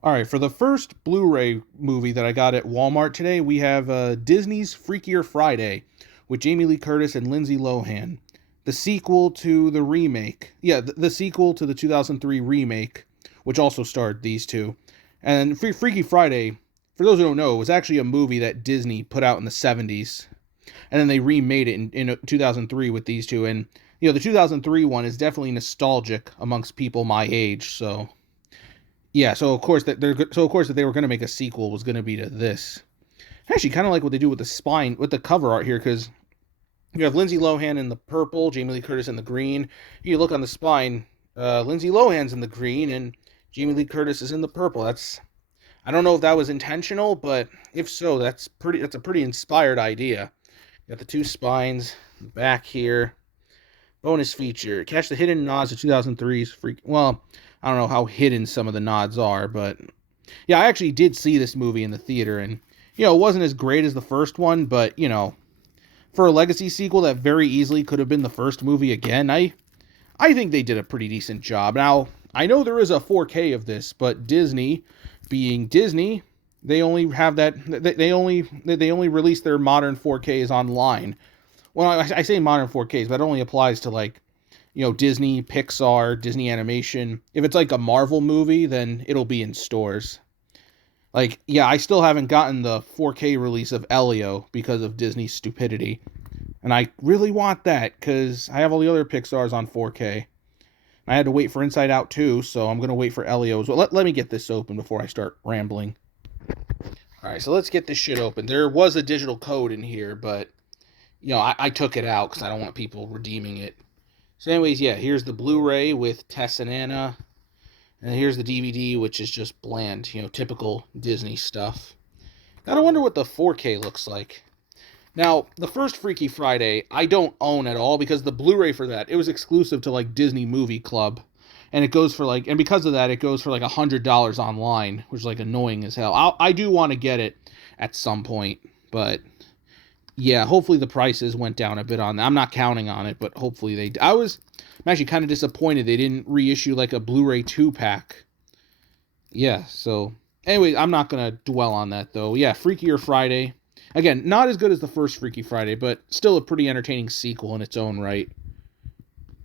All right, for the first Blu-ray movie that I got at Walmart today, we have Disney's Freakier Friday with Jamie Lee Curtis and Lindsay Lohan. The sequel to the remake. Yeah, the sequel to the 2003 remake, which also starred these two. And Freaky Friday, for those who don't know, was actually a movie that Disney put out in the 70s. And then they remade it in 2003 with these two. And, the 2003 one is definitely nostalgic amongst people my age, so yeah, so of course that they were going to make a sequel was going to be to this. Actually, kind of like what they do with the spine with the cover art here, because you have Lindsay Lohan in the purple, Jamie Lee Curtis in the green. You look on the spine, Lindsay Lohan's in the green, and Jamie Lee Curtis is in the purple. I don't know if that was intentional, but if so, that's a pretty inspired idea. You got the two spines back here. Bonus feature: catch the hidden nods to 2003's freak. Well, I don't know how hidden some of the nods are, but yeah, I actually did see this movie in the theater, and it wasn't as great as the first one, but for a legacy sequel that very easily could have been the first movie again, I think they did a pretty decent job. Now, I know there is a 4K of this, but Disney, being Disney, they only have that they only release their modern 4Ks online. Well, I say modern 4Ks, but it only applies to like Disney, Pixar, Disney Animation. If it's like a Marvel movie, then it'll be in stores. Like, yeah, I still haven't gotten the 4K release of Elio because of Disney's stupidity. And I really want that because I have all the other Pixars on 4K. I had to wait for Inside Out too, so I'm going to wait for Elio as well. Let me get this open before I start rambling. Alright, so let's get this shit open. There was a digital code in here, but, I took it out because I don't want people redeeming it. So anyways, yeah, here's the Blu-ray with Tess and Anna. And here's the DVD, which is just bland, typical Disney stuff. Gotta wonder what the 4K looks like. Now, the first Freaky Friday, I don't own at all because the Blu-ray for that, it was exclusive to like Disney Movie Club. And it goes for like, and because of that, it goes for like $100 online, which is like annoying as hell. I do want to get it at some point, but yeah, hopefully the prices went down a bit on that. I'm not counting on it, but hopefully I'm actually kind of disappointed they didn't reissue like a Blu-ray 2-pack. Yeah, so anyway, I'm not going to dwell on that though. Yeah, Freakier Friday. Again, not as good as the first Freaky Friday, but still a pretty entertaining sequel in its own right.